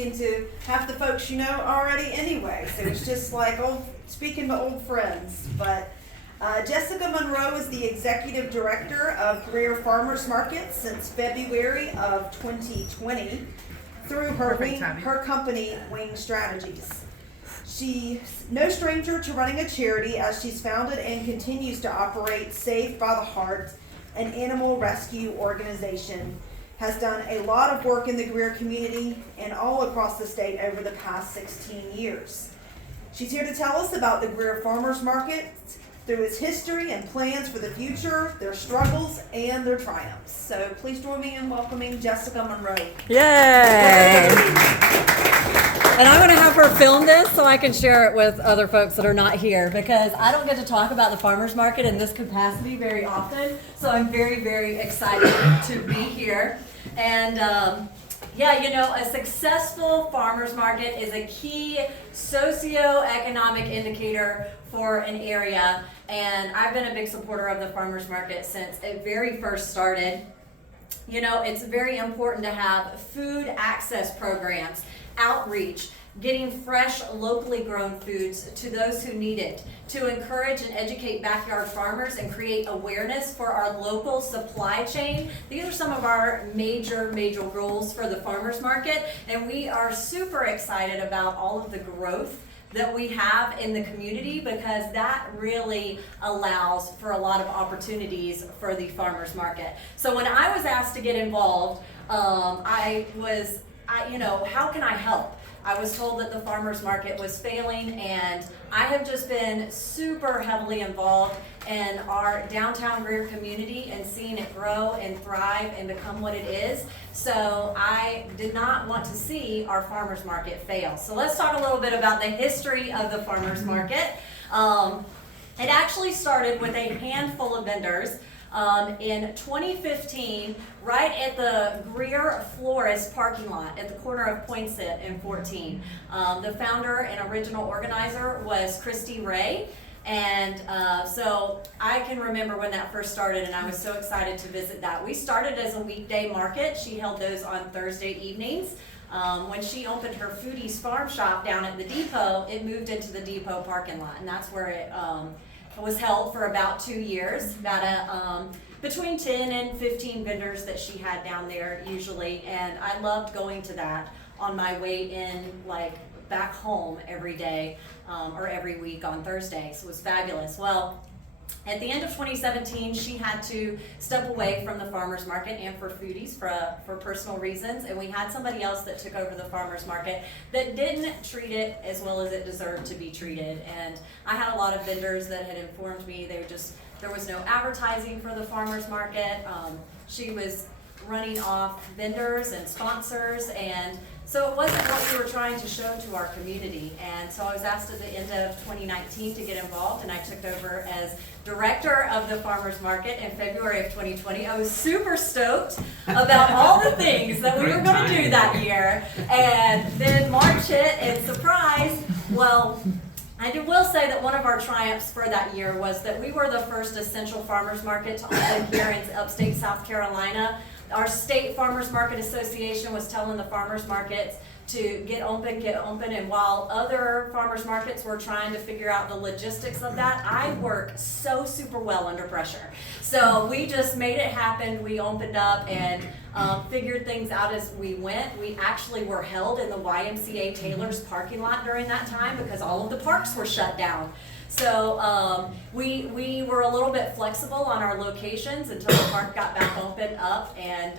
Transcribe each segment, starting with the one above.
speaking to half the folks you know already anyway. So it's just like speaking to old friends. But Jessica Monroe is the executive director of Greer Farmers Market since February of 2020 through her company, Wing Strategies. She's no stranger to running a charity, as she's founded and continues to operate Saved by the Heart, an animal rescue organization. Has done a lot of work in the Greer community and all across the state over the past 16 years. She's here to tell us about the Greer Farmers Market through its history and plans for the future, their struggles, and their triumphs. So please join me in welcoming Jessica Monroe. Yay! And I'm going to have her film this so I can share it with other folks that are not here, because I don't get to talk about the farmers market in this capacity very often. So I'm very, very excited to be here. And yeah, you know, a successful farmers market is a key socioeconomic indicator for an area. And I've been a big supporter of the farmers market since it very first started. You know, it's very important to have food access programs, outreach, getting fresh, locally grown foods to those who need it, to encourage and educate backyard farmers and create awareness for our local supply chain. These are some of our major goals for the farmers market, and we are super excited about all of the growth that we have in the community, because that really allows for a lot of opportunities for the farmers market. So when I was asked to get involved, you know, how can I help? I was told that the farmers market was failing, and I have just been super heavily involved in our downtown Greer community and seeing it grow and thrive and become what it is. So I did not want to see our farmers market fail. So let's talk a little bit about the history of the farmers market. It actually started with a handful of vendors. In 2015, right at the Greer Florist parking lot at the corner of Poinsett and 14. The founder and original organizer was Christy Ray. And so I can remember when that first started, and I was so excited to visit that. We started as a weekday market. She held those on Thursday evenings. When she opened her Foodies Farm Shop down at the depot, it moved into the depot parking lot, and that's where it was held for about 2 years. About between 10 and 15 vendors that she had down there usually, and I loved going to that on my way in, like back home every day or every week on Thursdays. It was fabulous. Well, at the end of 2017, she had to step away from the farmers market and for Foodies for personal reasons, and we had somebody else that took over the farmers market that didn't treat it as well as it deserved to be treated. And I had a lot of vendors that had informed me there was no advertising for the farmers market. She was running off vendors and sponsors, and so it wasn't what we were trying to show to our community. And so I was asked at the end of 2019 to get involved, and I took over as director of the farmers market in February of 2020. I was super stoked about all the things that we were going to do that year. And then March hit, and surprise, well, I will say that one of our triumphs for that year was that we were the first essential farmers market to open here in upstate South Carolina. Our state farmers market association was telling the farmers markets to get open, and while other farmers markets were trying to figure out the logistics of that, I work so super well under pressure. So we just made it happen. We opened up and figured things out as we went. We actually were held in the YMCA Taylor's parking lot during that time because all of the parks were shut down. So we were a little bit flexible on our locations until the park got back open up, and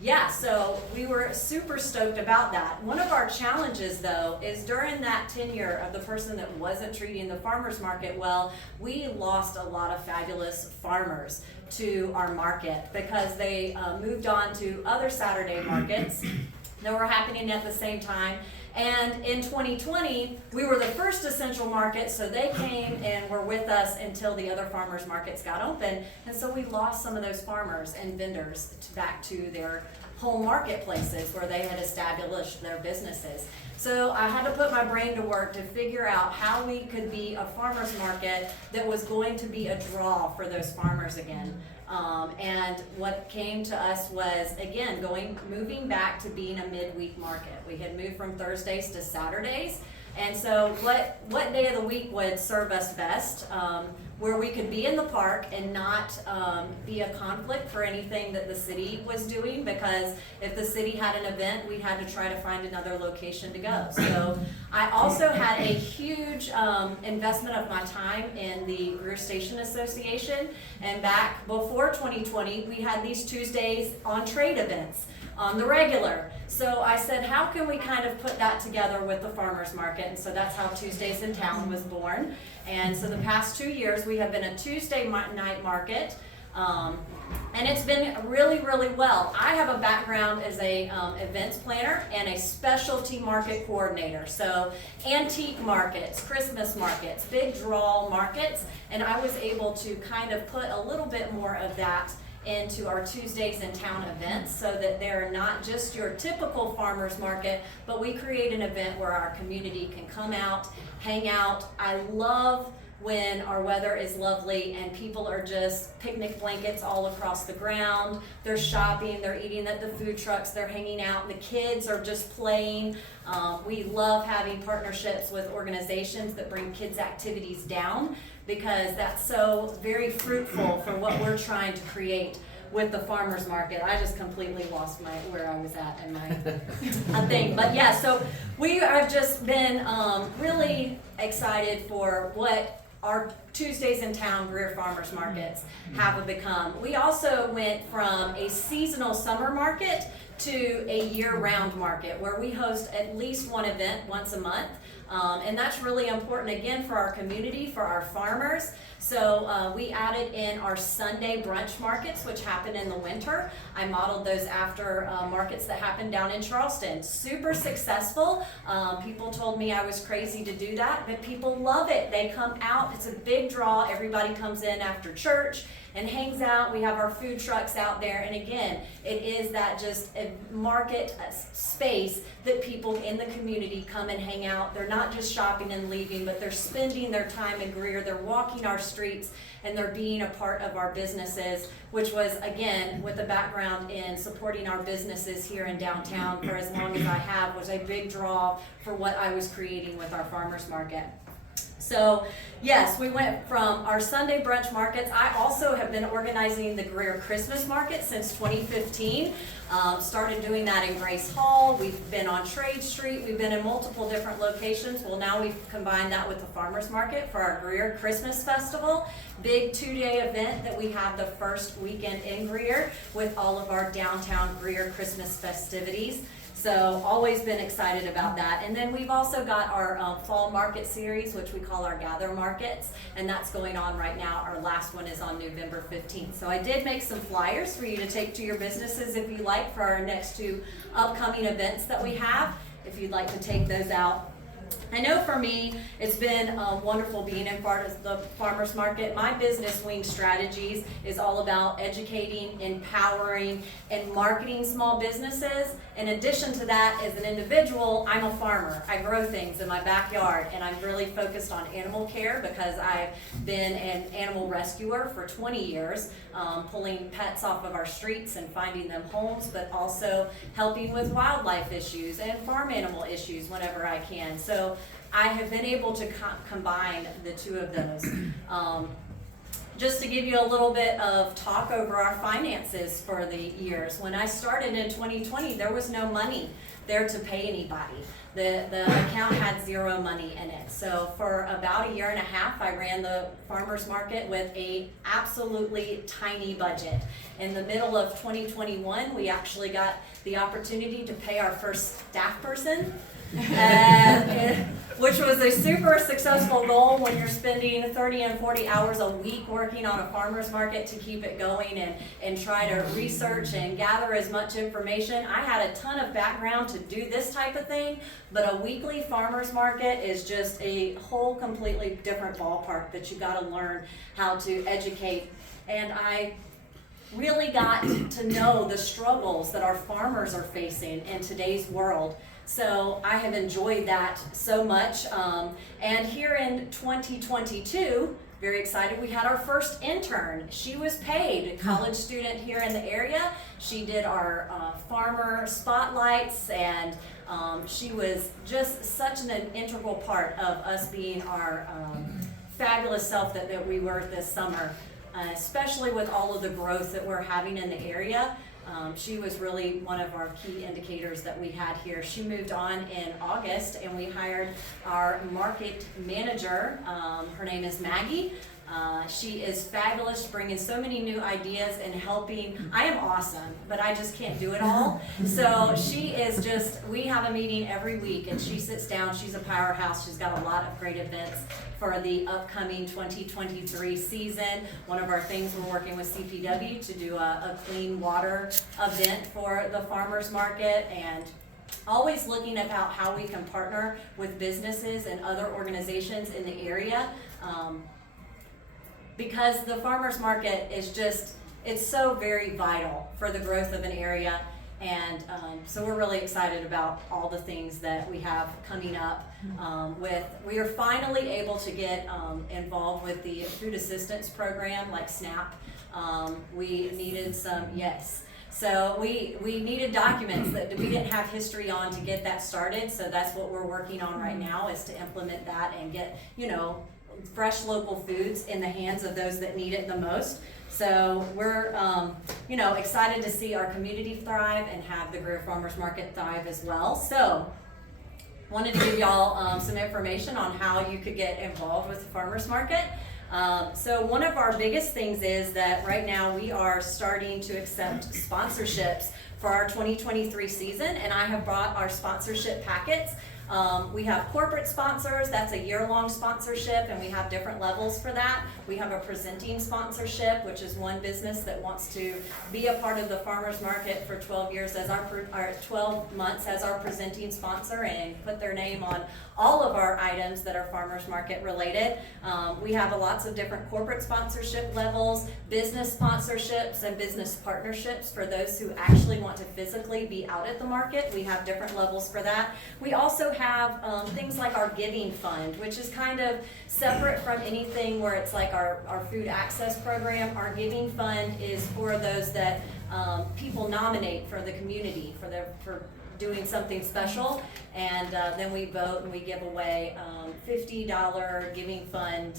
yeah, so we were super stoked about that. One of our challenges, though, is during that tenure of the person that wasn't treating the farmers market well, we lost a lot of fabulous farmers to our market because they moved on to other Saturday markets that were happening at the same time. And in 2020, we were the first essential market, so they came and were with us until the other farmers markets got open. And so we lost some of those farmers and vendors back to their home marketplaces where they had established their businesses. So I had to put my brain to work to figure out how we could be a farmers market that was going to be a draw for those farmers again. And what came to us was, again, moving back to being a midweek market. We had moved from Thursdays to Saturdays. And so what day of the week would serve us best, where we could be in the park and not be a conflict for anything that the city was doing, because if the city had an event, we had to try to find another location to go. So I also had a huge investment of my time in the Greer Station Association, and back before 2020, we had these Tuesdays on trade events on the regular. So I said, how can we kind of put that together with the farmers market? And so that's how Tuesdays in Town was born. And so the past 2 years, we have been a Tuesday night market. And it's been really, really well. I have a background as a events planner and a specialty market coordinator. So antique markets, Christmas markets, big draw markets. And I was able to kind of put a little bit more of that into our Tuesdays in Town events, so that they're not just your typical farmers market, but we create an event where our community can come out, hang out. I love when our weather is lovely and people are just picnic blankets all across the ground. They're shopping, they're eating at the food trucks, they're hanging out, the kids are just playing. We love having partnerships with organizations that bring kids' activities down, because that's so very fruitful for what we're trying to create with the farmers market. I just completely lost where I was at in my thing. But yeah, so we have just been really excited for what our Tuesdays in Town Greer Farmers Markets have become. We also went from a seasonal summer market to a year-round market, where we host at least one event once a month. And that's really important, again, for our community, for our farmers. So we added in our Sunday brunch markets, which happen in the winter. I modeled those after markets that happen down in Charleston. Super successful. People told me I was crazy to do that, but people love it. They come out. It's a big draw. Everybody comes in after church and hangs out. We have our food trucks out there, and again, it is that just a market space that people in the community come and hang out. They're not just shopping and leaving, but they're spending their time in Greer. They're walking our streets, and they're being a part of our businesses, which was, again, with a background in supporting our businesses here in downtown for as long as I have, was a big draw for what I was creating with our farmers market. So yes, we went from our Sunday brunch markets. I also have been organizing the Greer Christmas Market since 2015. Started doing that in Grace Hall. We've been on Trade Street. We've been in multiple different locations. Well, now we've combined that with the Farmers Market for our Greer Christmas Festival. Big 2-day event that we have the first weekend in Greer with all of our downtown Greer Christmas festivities. So always been excited about that. And then we've also got our fall market series, which we call our Gather Markets, and that's going on right now. Our last one is on November 15th. So I did make some flyers for you to take to your businesses if you like, for our next 2 upcoming events that we have, if you'd like to take those out. I know for me, it's been wonderful being in part of the farmers market. My business wing strategies is all about educating, empowering, and marketing small businesses. In addition to that, as an individual, I'm a farmer. I grow things in my backyard, and I'm really focused on animal care because I've been an animal rescuer for 20 years, pulling pets off of our streets and finding them homes, but also helping with wildlife issues and farm animal issues whenever I can. So I have been able to combine the 2 of those. Just to give you a little bit of talk over our finances for the years. When I started in 2020, there was no money there to pay anybody. The account had 0 money in it. So for about 1.5 years, I ran the farmers market with a absolutely tiny budget. In the middle of 2021, we actually got the opportunity to pay our first staff person, which was a super successful goal when you're spending 30 and 40 hours a week working on a farmer's market to keep it going and try to research and gather as much information. I had a ton of background to do this type of thing, but a weekly farmer's market is just a whole completely different ballpark that you got to learn how to educate. And I really got to know the struggles that our farmers are facing in today's world. So I have enjoyed that so much. And here in 2022, very excited. We had our first intern. She was paid, a college student here in the area. She did our farmer spotlights, and she was just such an integral part of us being our fabulous self that we were this summer, especially with all of the growth that we're having in the area. She was really one of our key indicators that we had here. She moved on in August, and we hired our market manager. Her name is Maggie. She is fabulous, bringing so many new ideas and helping. I am awesome, but I just can't do it all. So she is just, we have a meeting every week, and she sits down. She's a powerhouse. She's got a lot of great events for the upcoming 2023 season. One of our things, we're working with CPW to do a clean water event for the farmers market, and always looking about how we can partner with businesses and other organizations in the area. Because the farmers market is just, it's so very vital for the growth of an area. And so we're really excited about all the things that we have coming up. We are finally able to get involved with the food assistance program like SNAP. We needed some, yes. So we needed documents that we didn't have history on to get that started. So that's what we're working on right now, is to implement that and get, fresh local foods in the hands of those that need it the most. So we're, excited to see our community thrive and have the Greer Farmers Market thrive as well. So wanted to give y'all some information on how you could get involved with the farmers market. So one of our biggest things is that right now we are starting to accept sponsorships for our 2023 season, and I have brought our sponsorship packets. We have corporate sponsors, that's a year-long sponsorship, and we have different levels for that. We have a presenting sponsorship, which is one business that wants to be a part of the farmers market for 12 years as our 12 months as our presenting sponsor, and put their name on all of our items that are farmers market related. We have lots of different corporate sponsorship levels, business sponsorships, and business partnerships for those who actually want to physically be out at the market. We have different levels for that. We also have things like our giving fund, which is kind of separate from anything where it's like our food access program. Our giving fund is for those that people nominate for the community for doing something special, and then we vote and we give away $50 giving fund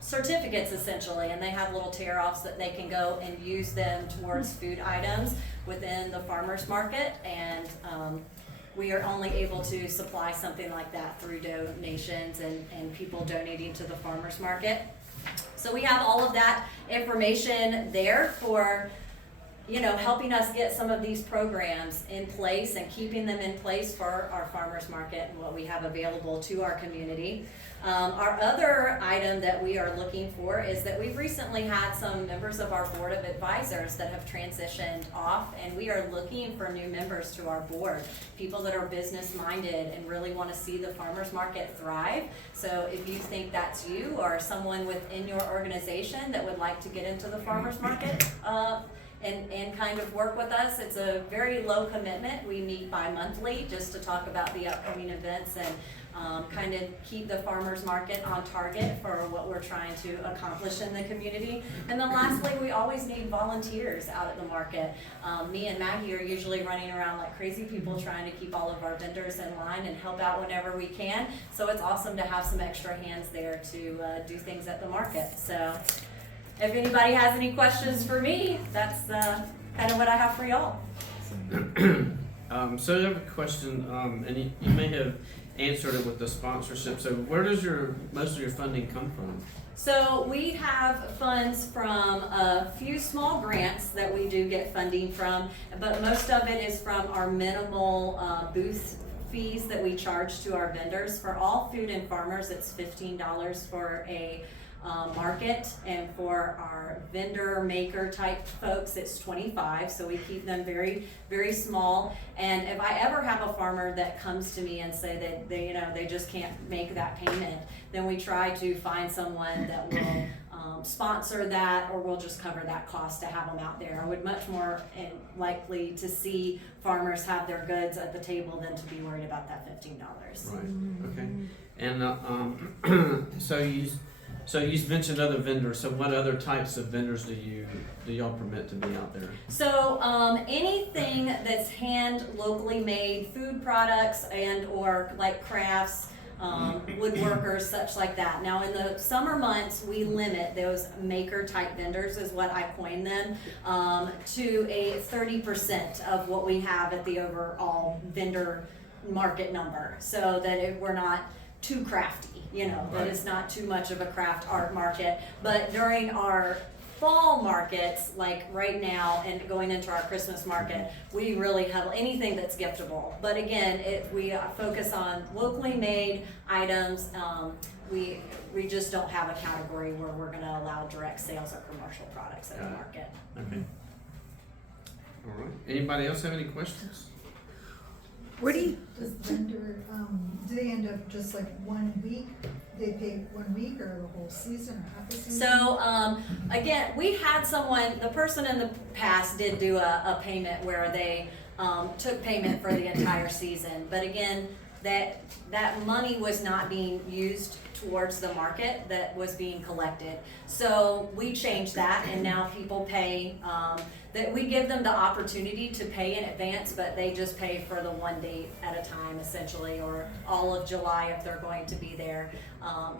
certificates essentially, and they have little tear-offs that they can go and use them towards food items within the farmers market. And we are only able to supply something like that through donations and people donating to the farmers market. So we have all of that information there for helping us get some of these programs in place and keeping them in place for our farmers market and what we have available to our community. Our other item that we are looking for is that we've recently had some members of our board of advisors that have transitioned off, and we are looking for new members to our board, people that are business minded and really want to see the farmers market thrive. So if you think that's you or someone within your organization that would like to get into the farmers market, and kind of work with us. It's a very low commitment. We meet bi-monthly just to talk about the upcoming events and kind of keep the farmers market on target for what we're trying to accomplish in the community. And then lastly, we always need volunteers out at the market. Me and Maggie are usually running around like crazy people trying to keep all of our vendors in line and help out whenever we can. So it's awesome to have some extra hands there to do things at the market. So if anybody has any questions for me, that's kind of what I have for y'all. So I have a question, and you may have answered it with the sponsorship. So where does most of your funding come from? So we have funds from a few small grants that we do get funding from, but most of it is from our minimal booth fees that we charge to our vendors. For all food and farmers, it's $15 for a market, and for our vendor maker type folks it's $25. So we keep them very, very small. And if I ever have a farmer that comes to me and say that they just can't make that payment, then we try to find someone that will sponsor that, or we'll just cover that cost to have them out there. I would much more likely to see farmers have their goods at the table than to be worried about that $15. Right. Okay. And so So you mentioned other vendors, so what other types of vendors do y'all permit to be out there? So, anything that's hand locally made, food products and or like crafts, woodworkers, such like that. Now, in the summer months, we limit those maker type vendors, is what I coined them, to a 30% of what we have at the overall vendor market number, so that we're not too crafty, that it's not too much of a craft art market. But during our fall markets, like right now and going into our Christmas market, we really have anything that's giftable. But again, we focus on locally made items. We just don't have a category where we're going to allow direct sales of commercial products at the market. Okay. All right. Anybody else have any questions? Where do you? Does the vendor, do they end up just like 1 week? They pay 1 week or the whole season or half a season? So, again, we had the person in the past did do a payment where they took payment for the entire season. But again, that money was not being used towards the market that was being collected. So we changed that, and now people pay, that we give them the opportunity to pay in advance, but they just pay for the one date at a time essentially, or all of July if they're going to be there.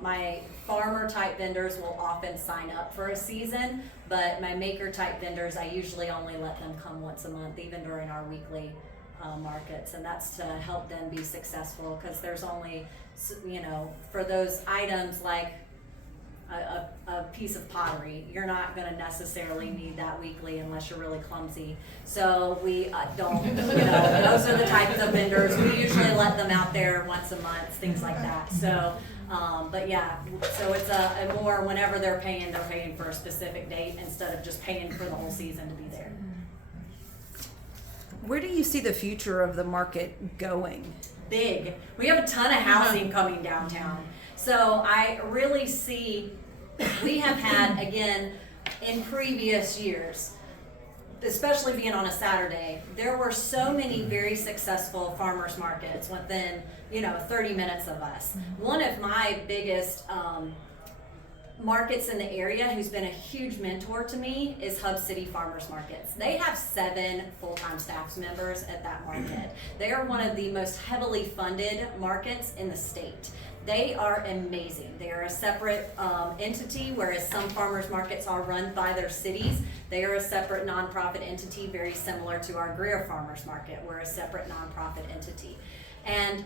My farmer type vendors will often sign up for a season, but my maker type vendors, I usually only let them come once a month, even during our weekly markets, and that's to help them be successful, because there's only, for those items like a piece of pottery, you're not going to necessarily need that weekly unless you're really clumsy. So we don't, those are the types of vendors. We usually let them out there once a month, things like that. So, but yeah, so it's a more whenever they're paying for a specific date instead of just paying for the whole season to be there. Where do you see the future of the market going? Big. We have a ton of housing coming downtown. So I really see, we have had, again, in previous years, especially being on a Saturday, there were so many very successful farmers markets within, 30 minutes of us. One of my biggest markets in the area who's been a huge mentor to me is Hub City Farmers Markets. They have 7 full-time staff members at that market. They are one of the most heavily funded markets in the state. They are amazing. They are a separate entity, whereas some farmers markets are run by their cities. They are a separate nonprofit entity, very similar to our Greer Farmers Market. We're a separate nonprofit entity. And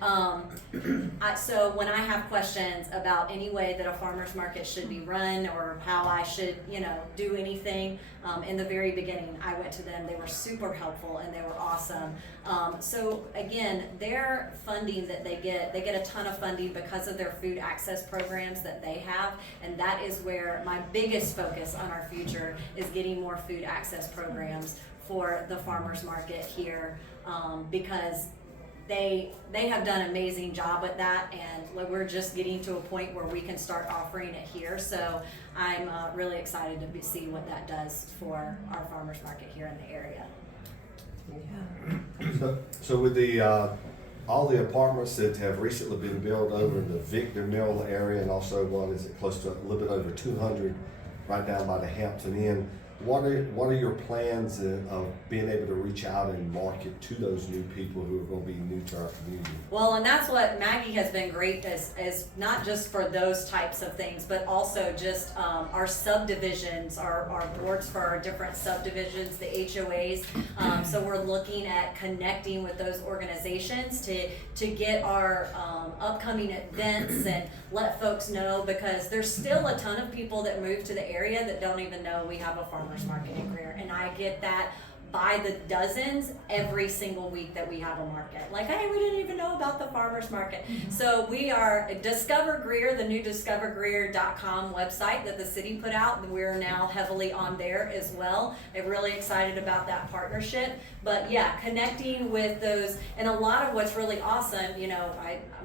so when I have questions about any way that a farmer's market should be run or how I should, do anything, in the very beginning, I went to them. They were super helpful and they were awesome. So again, their funding that they get a ton of funding because of their food access programs that they have. And that is where my biggest focus on our future is getting more food access programs for the farmer's market here, because they have done an amazing job with that, and we're just getting to a point where we can start offering it here. So I'm really excited to see what that does for our farmers market here in the area. So with the all the apartments that have recently been built over in the Victor Mill area, and also close to a little bit over 200 right down by the Hampton Inn, what are your plans of being able to reach out and market to those new people who are going to be new to our community? Well, and that's what Maggie has been great as not just for those types of things, but also just our subdivisions, our boards for our different subdivisions, the HOAs. So we're looking at connecting with those organizations to get our upcoming events and let folks know, because there's still a ton of people that move to the area that don't even know we have a farmers market in Greer, and I get that by the dozens every single week that we have a market. Like, hey, we didn't even know about the farmers market. So we are Discover Greer, the new discovergreer.com website that the city put out. We're now heavily on there as well. I'm really excited about that partnership. But yeah, connecting with those, and a lot of what's really awesome,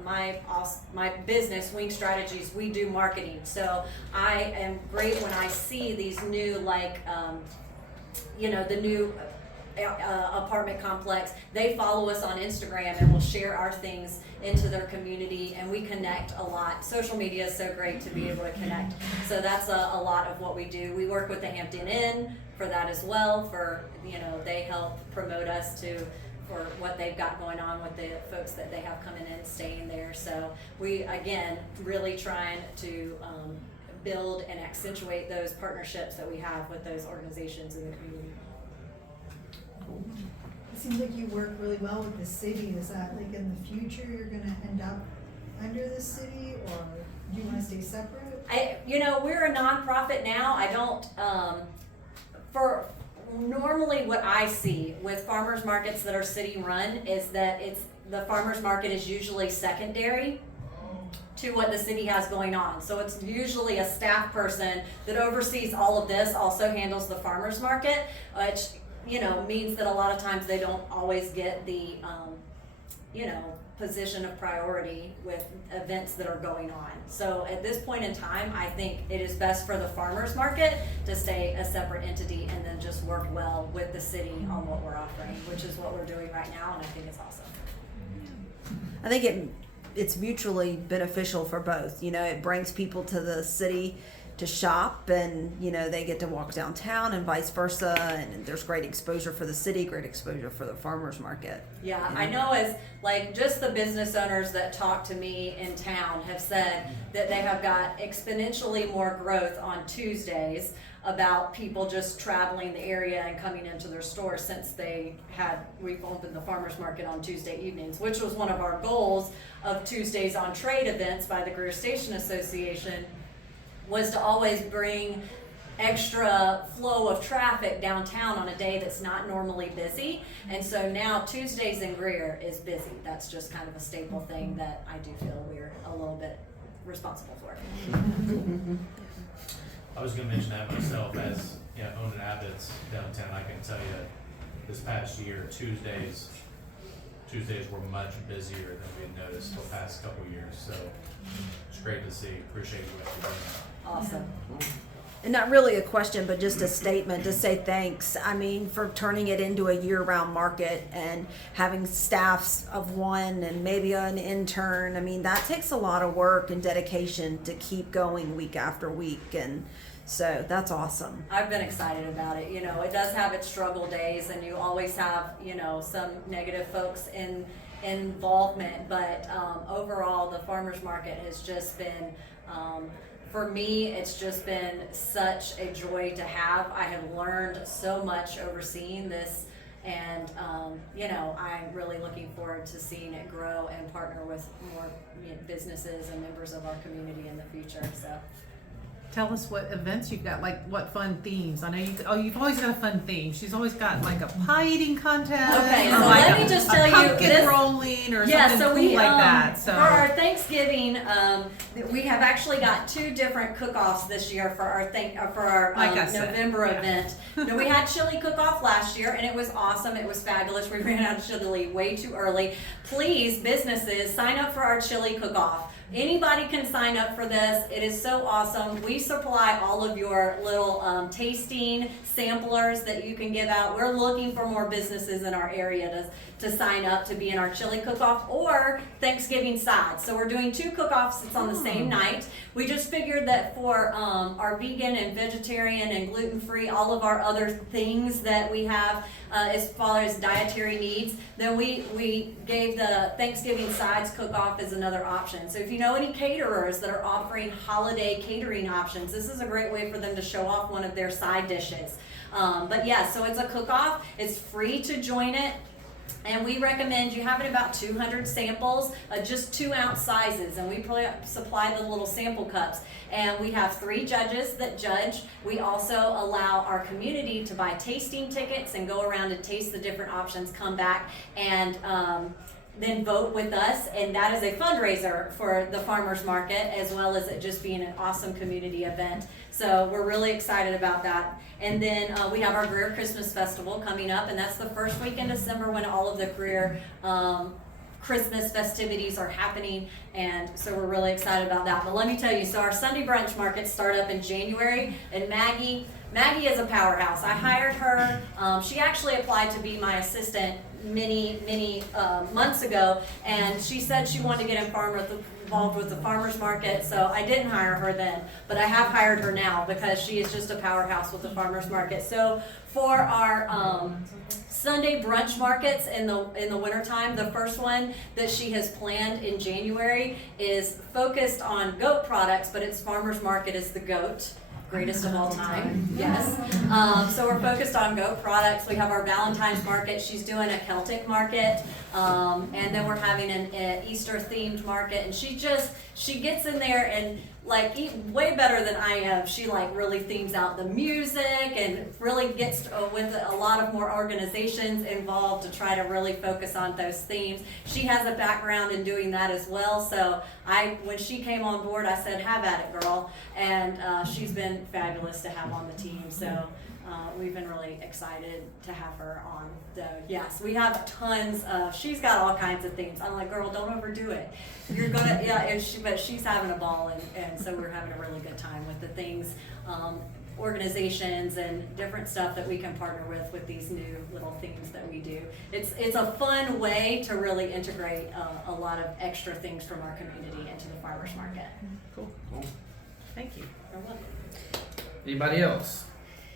my business, Wing Strategies, we do marketing. So I am great when I see these new, the new apartment complex, they follow us on Instagram and will share our things into their community, and we connect a lot. Social media is so great to be able to connect. So that's a lot of what we do. We work with the Hampton Inn for that as well, for, they help promote us for what they've got going on with the folks that they have coming in, staying there. So we, again, really trying to build and accentuate those partnerships that we have with those organizations in the community. It seems like you work really well with the city. Is that like in the future you're gonna end up under the city, or do you wanna stay separate? We're a nonprofit now. I don't, normally what I see with farmers markets that are city run is that the farmers market is usually secondary to what the city has going on. So it's usually a staff person that oversees all of this, also handles the farmers market, which, means that a lot of times they don't always get the, position of priority with events that are going on. So at this point in time, I think it is best for the farmers market to stay a separate entity and then just work well with the city on what we're offering, which is what we're doing right now, and I think it's awesome. I think it's mutually beneficial for both. It brings people to the city to shop, and they get to walk downtown and vice versa, and there's great exposure for the city, great exposure for the farmers market. Yeah, I know, as just the business owners that talk to me in town have said that they have got exponentially more growth on Tuesdays about people just traveling the area and coming into their stores since we've opened the farmers market on Tuesday evenings, which was one of our goals of Tuesdays on Trade events by the Greer Station Association, was to always bring extra flow of traffic downtown on a day that's not normally busy. And so now Tuesdays in Greer is busy. That's just kind of a staple thing that I do feel we're a little bit responsible for. I was gonna mention that myself as, owning Abbott's downtown. I can tell you this past year, Tuesdays were much busier than we had noticed the past couple of years. So it's great to see. Appreciate what you're doing. Awesome. And not really a question, but just a statement to say thanks. For turning it into a year-round market and having staffs of one and maybe an intern. That takes a lot of work and dedication to keep going week after week. And so that's awesome. I've been excited about it. It does have its struggle days, and you always have, some negative folks in involvement. But overall, the farmers market has just been, for me, it's just been such a joy to have. I have learned so much overseeing this, and I'm really looking forward to seeing it grow and partner with more businesses and members of our community in the future. So. Tell us what events you've got, like what fun themes. I know you've always got a fun theme. She's always got like a pie eating contest. Okay, or so like let me just tell a you pumpkin this, rolling or yeah, something so cool we, like that. So for our Thanksgiving, we have actually got 2 different cook-offs this year for our Like I said, November yeah. event. Now, we had chili cook-off last year, and it was awesome. It was fabulous. We ran out of chili way too early. Please, businesses, sign up for our chili cook-off. Anybody can sign up for this. It is so awesome. We supply all of your little tasting samplers that you can give out. We're looking for more businesses in our area to sign up to be in our chili cook-off or Thanksgiving sides. So we're doing 2 cook-offs. It's on the same night. We just figured that for our vegan and vegetarian and gluten-free, all of our other things that we have as far as dietary needs, then we gave the Thanksgiving sides cook-off as another option. So if you know any caterers that are offering holiday catering options, this is a great way for them to show off one of their side dishes. But yeah, so it's a cook-off. It's free to join it. And we recommend you having about 200 samples, just 2-ounce sizes, and we supply the little sample cups. And we have 3 judges that judge. We also allow our community to buy tasting tickets and go around and taste the different options, come back and then vote with us, and that is a fundraiser for the farmers market, as well as it just being an awesome community event. So we're really excited about that. And then we have our Greer Christmas Festival coming up, and that's the first week in December when all of the Greer Christmas festivities are happening, and so we're really excited about that. But let me tell you, so our Sunday brunch markets start up in January, and Maggie is a powerhouse. I hired her. She actually applied to be my assistant many months ago, and she said she wanted to get involved with the farmers market, so I didn't hire her then, but I have hired her now because she is just a powerhouse with the farmers market. So for our Sunday brunch markets in the wintertime, the first one that she has planned in January is focused on goat products, but its farmers market is the goat. Greatest of all time, yes. So we're focused on goat products. We have our Valentine's market. She's doing a Celtic market, and then we're having an Easter themed market. And she gets in there and like way better than I am. She like really themes out the music and really gets with a lot of more organizations involved to try to really focus on those themes. She has a background in doing that as well. So when she came on board, I said, "Have at it, girl," and she's been fabulous to have on the team. So we've been really excited to have her on. Yes, we have tons of. She's got all kinds of things. I'm like, "Girl, don't overdo it. You're gonna but she's having a ball, and so we're having a really good time with the things, organizations and different stuff that we can partner with these new little themes that we do. It's a fun way to really integrate a lot of extra things from our community into the farmers market. Cool. Thank you. You're welcome. Anybody else?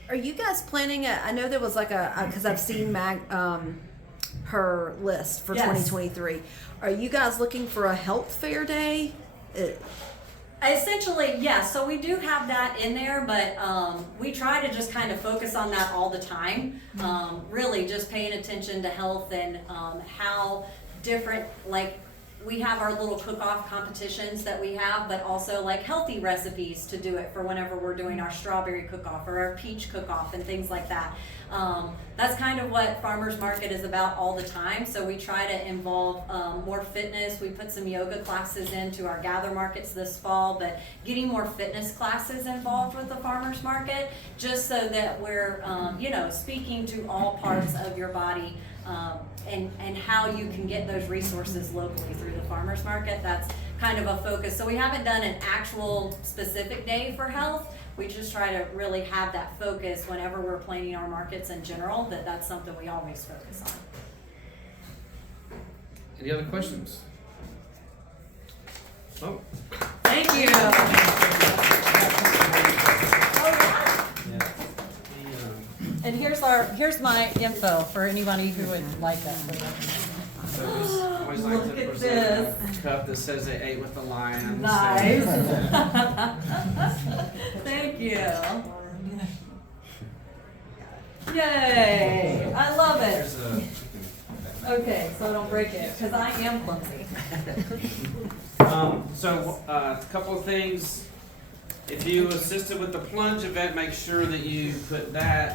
Are you guys planning I know there was like because I've seen her list for Yes. 2023. Are you guys looking for a health fair day? Essentially, yes. So we do have that in there, but we try to just kind of focus on that all the time. Really just paying attention to health and how different, like, we have our little cook-off competitions that we have, but also like healthy recipes to do it for whenever we're doing our strawberry cook-off or our peach cook-off and things like that. That's kind of what Farmers Market is about all the time. So we try to involve more fitness. We put some yoga classes into our gather markets this fall, but getting more fitness classes involved with the Farmers Market, just so that we're speaking to all parts of your body. And how you can get those resources locally through the farmers market. That's kind of a focus. So we haven't done an actual specific day for health. We just try to really have that focus whenever we're planning our markets in general, that's something we always focus on. Any other questions? Oh. Thank you. And here's my info for anybody who would like that. So we always like Look to at present a cup that says they ate with the lions. Nice. Thank you. Yay! I love it. There's a Okay, so I don't break it, because I am clumsy. a couple of things. If you assisted with the plunge event, make sure that you put that